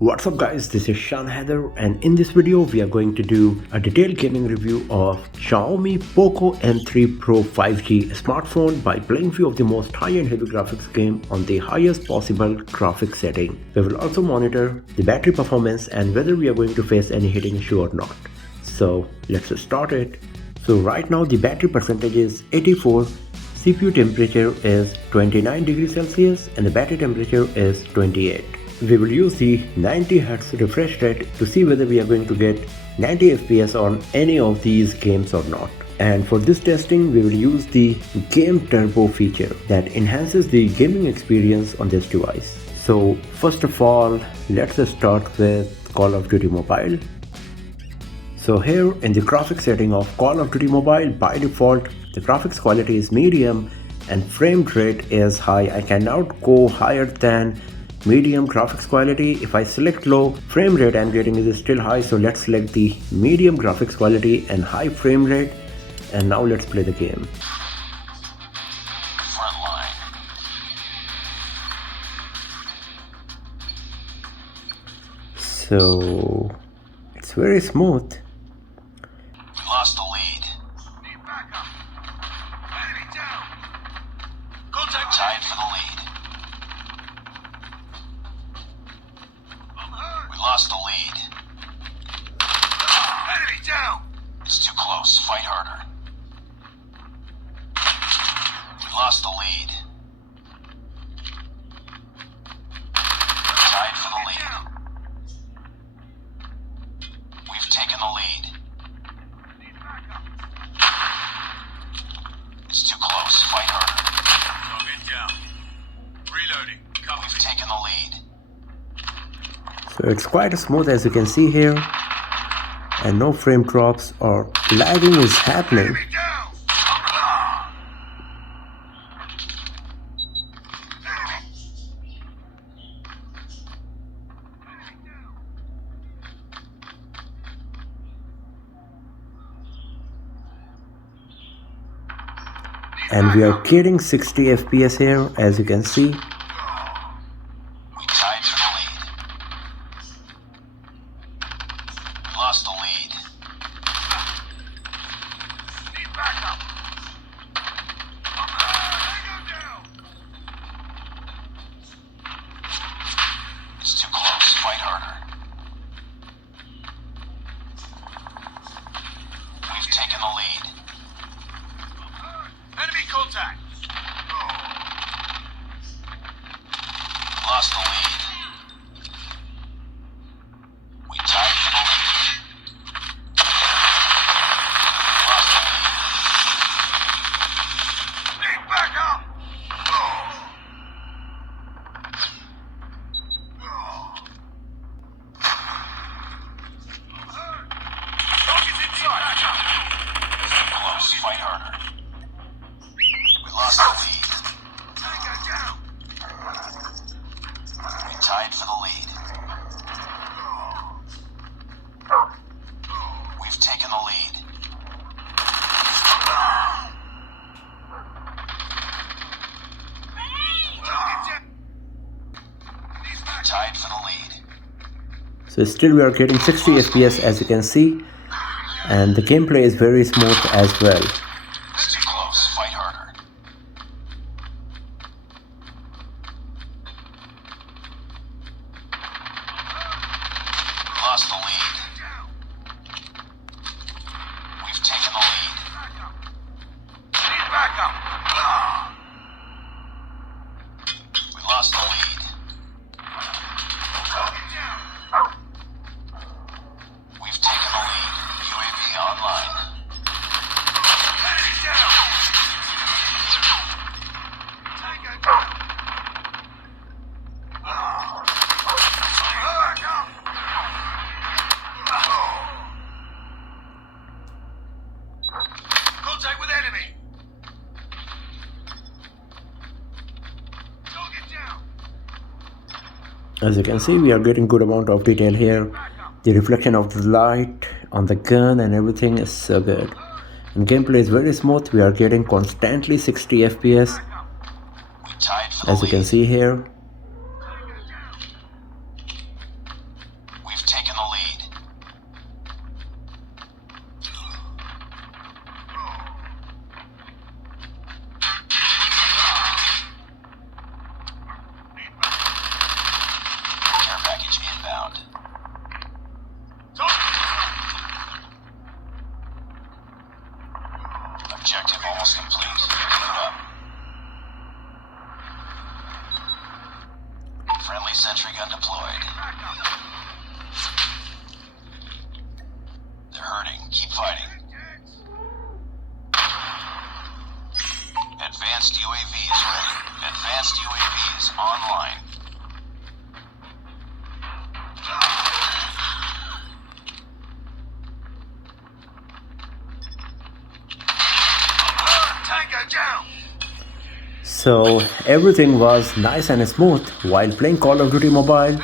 What's up guys, this is Shan Heather, and in this video we are going to do a detailed gaming review of Xiaomi POCO M3 Pro 5G smartphone by playing few of the most high-end heavy graphics game on the highest possible graphics setting. We will also monitor the battery performance and whether we are going to face any heating issue or not. So let's start it. So right now the battery percentage is 84, CPU temperature is 29 degrees Celsius and the battery temperature is 28. We will use the 90Hz refresh rate to see whether we are going to get 90 FPS on any of these games or not. And for this testing, we will use the Game Turbo feature that enhances the gaming experience on this device. So first of all, let's start with Call of Duty Mobile. So here in the graphics setting of Call of Duty Mobile, by default, the graphics quality is medium and frame rate is high. I cannot go higher than medium graphics quality. If I select low, frame rate I'm getting is still high, so let's select the medium graphics quality and high frame rate, and now let's play the game. So it's very smooth. We lost the lead. Need backup. Enemy down. Contact tied for the lead. We lost the lead. Enemy down. It's too close. Fight harder. We lost the lead. Tied for the lead. We've taken the lead. It's too close. Fight harder. Target down. Reloading. We've taken the lead. So it's quite smooth as you can see here, and no frame drops or lagging is happening. And we are getting 60 FPS here as you can see. We tied for the lead. We lost the lead. Need backup. It's too close. Fight harder. We've taken the lead. Enemy contact. Lost the lead. We tied for the lead. Lost the lead. Need backup. Target's inside. It's too close. Fight harder. We lost the lead. Tango down. We tied for the lead. We've taken the lead. We tied for the lead. So still we are getting 60 FPS as you can see, and the gameplay is very smooth as well. It's too close. Fight harder. We lost the lead. We've taken the lead. Need backup. We lost the lead. We've taken the lead. UAV online. Enemy down. Tango down. Contact with enemy. Target down. As you can see, we are getting good amount of detail here. The reflection of the light on the gun and everything is so good. And gameplay is very smooth. We are getting constantly 60 FPS We tied for the as you can lead. see here. Keep fighting. Advanced UAV is ready. Advanced UAV is online. Tango down! So everything was nice and smooth while playing Call of Duty Mobile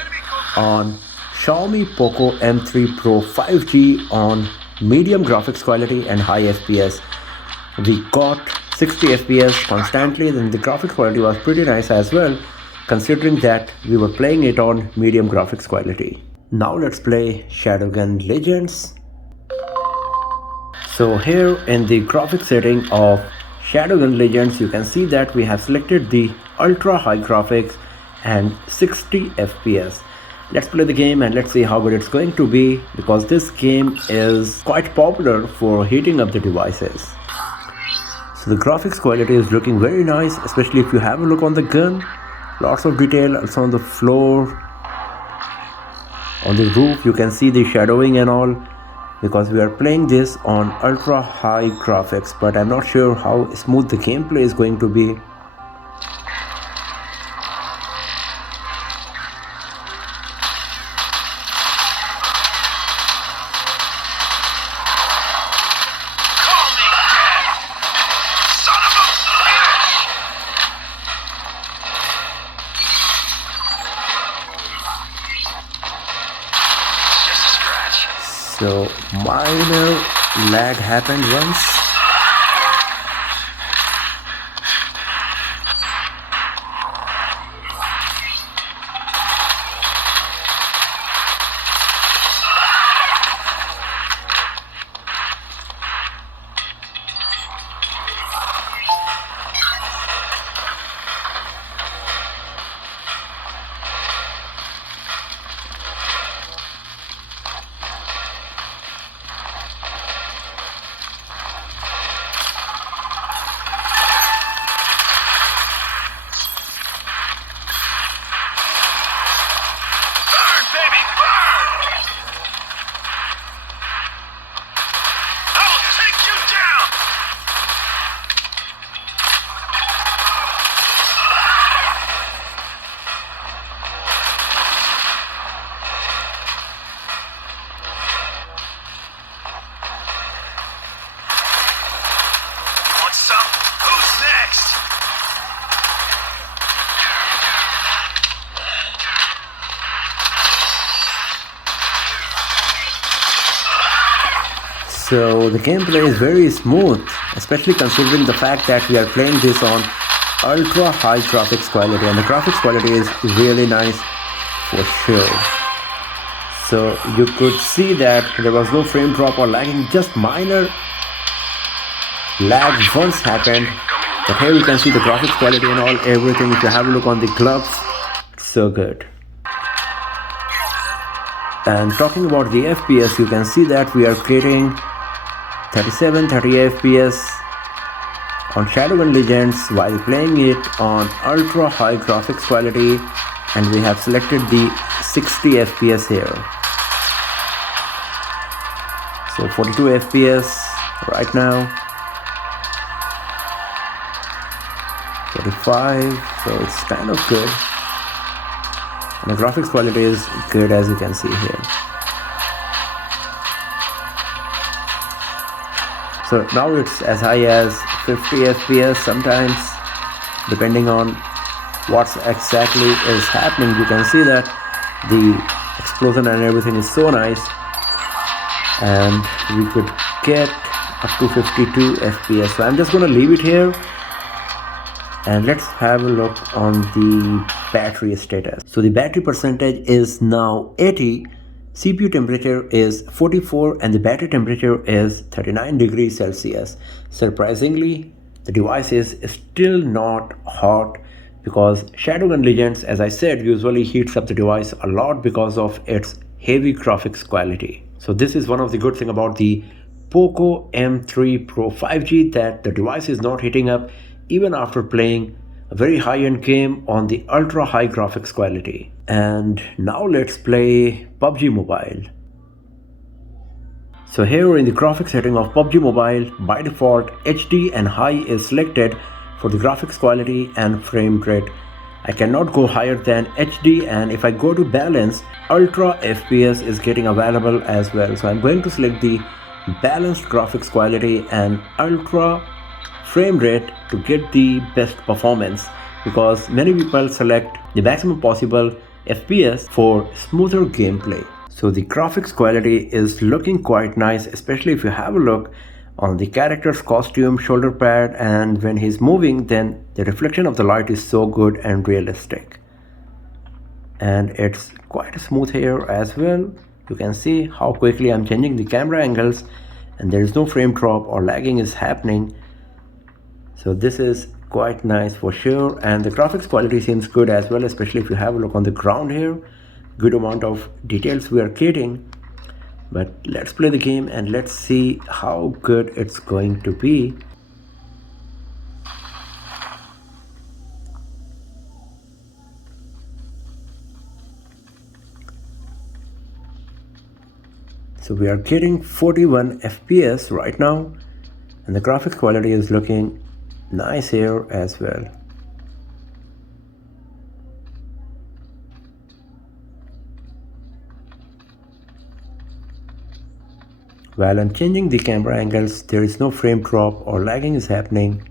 on Xiaomi POCO M3 Pro 5G on medium graphics quality and high FPS. We got 60 FPS constantly, then the graphics quality was pretty nice as well, considering that we were playing it on medium graphics quality. Now let's play Shadowgun Legends. So here in the graphics setting of Shadowgun Legends, you can see that we have selected the ultra high graphics and 60 FPS. Let's play the game and let's see how good it's going to be, because this game is quite popular for heating up the devices. So the graphics quality is looking very nice, especially if you have a look on the gun. Lots of detail also on the floor, on the roof. You can see the shadowing and all, because we are playing this on ultra high graphics, but I'm not sure how smooth the gameplay is going to be. So minor lag happened once. So the gameplay is very smooth, especially considering the fact that we are playing this on ultra high graphics quality, and the graphics quality is really nice for sure. So you could see that there was no frame drop or lagging, just minor lag once happened. But here you can see the graphics quality and all, everything. If you have a look on the gloves, it's so good. And talking about the FPS, you can see that we are getting 37, 30 FPS on Shadowgun Legends while playing it on ultra high graphics quality, and we have selected the 60 FPS here. So 42 FPS right now, 45, so it's kind of good, and the graphics quality is good, as you can see here. So now it's as high as 50 FPS sometimes, depending on what exactly is happening. You can see that the explosion and everything is so nice, and we could get up to 52 FPS. So I'm just going to leave it here, and let's have a look on the battery status. So the battery percentage is now 80. CPU temperature is 44 and the battery temperature is 39 degrees Celsius. Surprisingly, the device is still not hot, because Shadowgun Legends, as I said, usually heats up the device a lot because of its heavy graphics quality. So this is one of the good things about the POCO M3 Pro 5G, that the device is not heating up even after playing a very high-end game on the ultra high graphics quality. And now let's play PUBG Mobile. So here in the graphics setting of PUBG Mobile, by default HD and high is selected for the graphics quality and frame rate. I cannot go higher than HD, and if I go to balance, Ultra FPS is getting available as well. So I'm going to select the balanced graphics quality and Ultra frame rate to get the best performance, because many people select the maximum possible FPS for smoother gameplay. So the graphics quality is looking quite nice, especially if you have a look on the character's costume, shoulder pad, and when he's moving, then the reflection of the light is so good and realistic. And it's quite smooth here as well. You can see how quickly I'm changing the camera angles and there is no frame drop or lagging is happening. So this is quite nice for sure, and the graphics quality seems good as well, especially if you have a look on the ground here. Good amount of details we are getting. But let's play the game and let's see how good it's going to be. So we are getting 41 FPS right now, and the graphics quality is looking nice here as well. While I'm changing the camera angles, there is no frame drop or lagging is happening.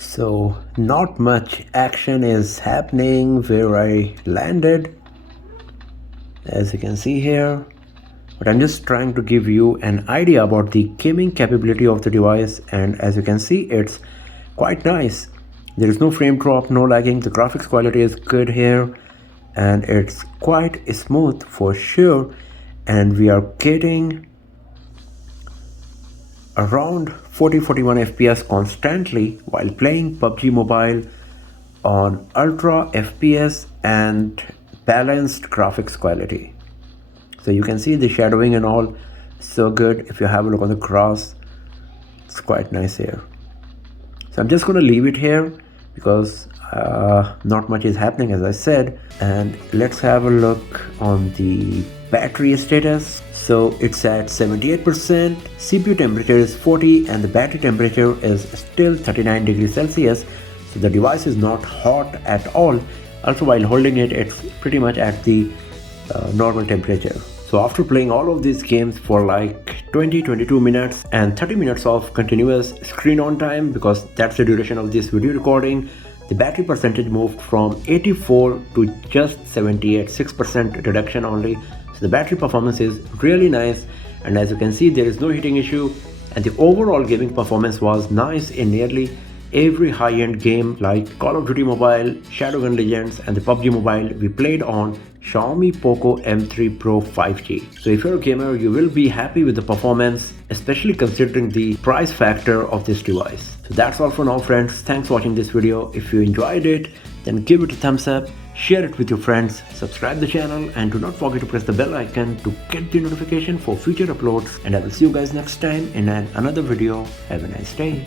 So not much action is happening where I landed, as you can see here, but I'm just trying to give you an idea about the gaming capability of the device, and as you can see, it's quite nice. There is no frame drop, no lagging, the graphics quality is good here, and it's quite smooth for sure, and we are getting around 40-41 FPS constantly while playing PUBG Mobile on Ultra FPS and balanced graphics quality. So you can see the shadowing and all so good. If you have a look on the grass, it's quite nice here. So I'm just going to leave it here because not much is happening, as I said. And let's have a look on the battery status. So it's at 78%, CPU temperature is 40, and the battery temperature is still 39 degrees Celsius. So the device is not hot at all. Also, while holding it, it's pretty much at the normal temperature. So after playing all of these games for like 20-22 minutes and 30 minutes of continuous screen on time, because that's the duration of this video recording, the battery percentage moved from 84 to just 78, 6% reduction only. So the battery performance is really nice, and as you can see, there is no heating issue, and the overall gaming performance was nice in nearly every high-end game like Call of Duty Mobile, Shadowgun Legends, and the PUBG Mobile we played on Xiaomi POCO M3 Pro 5G. So if you're a gamer, you will be happy with the performance, especially considering the price factor of this device. So that's all for now, friends. Thanks for watching this video. If you enjoyed it, then give it a thumbs up, share it with your friends, subscribe the channel, and do not forget to press the bell icon to get the notification for future uploads. And I will see you guys next time in another video. Have a nice day.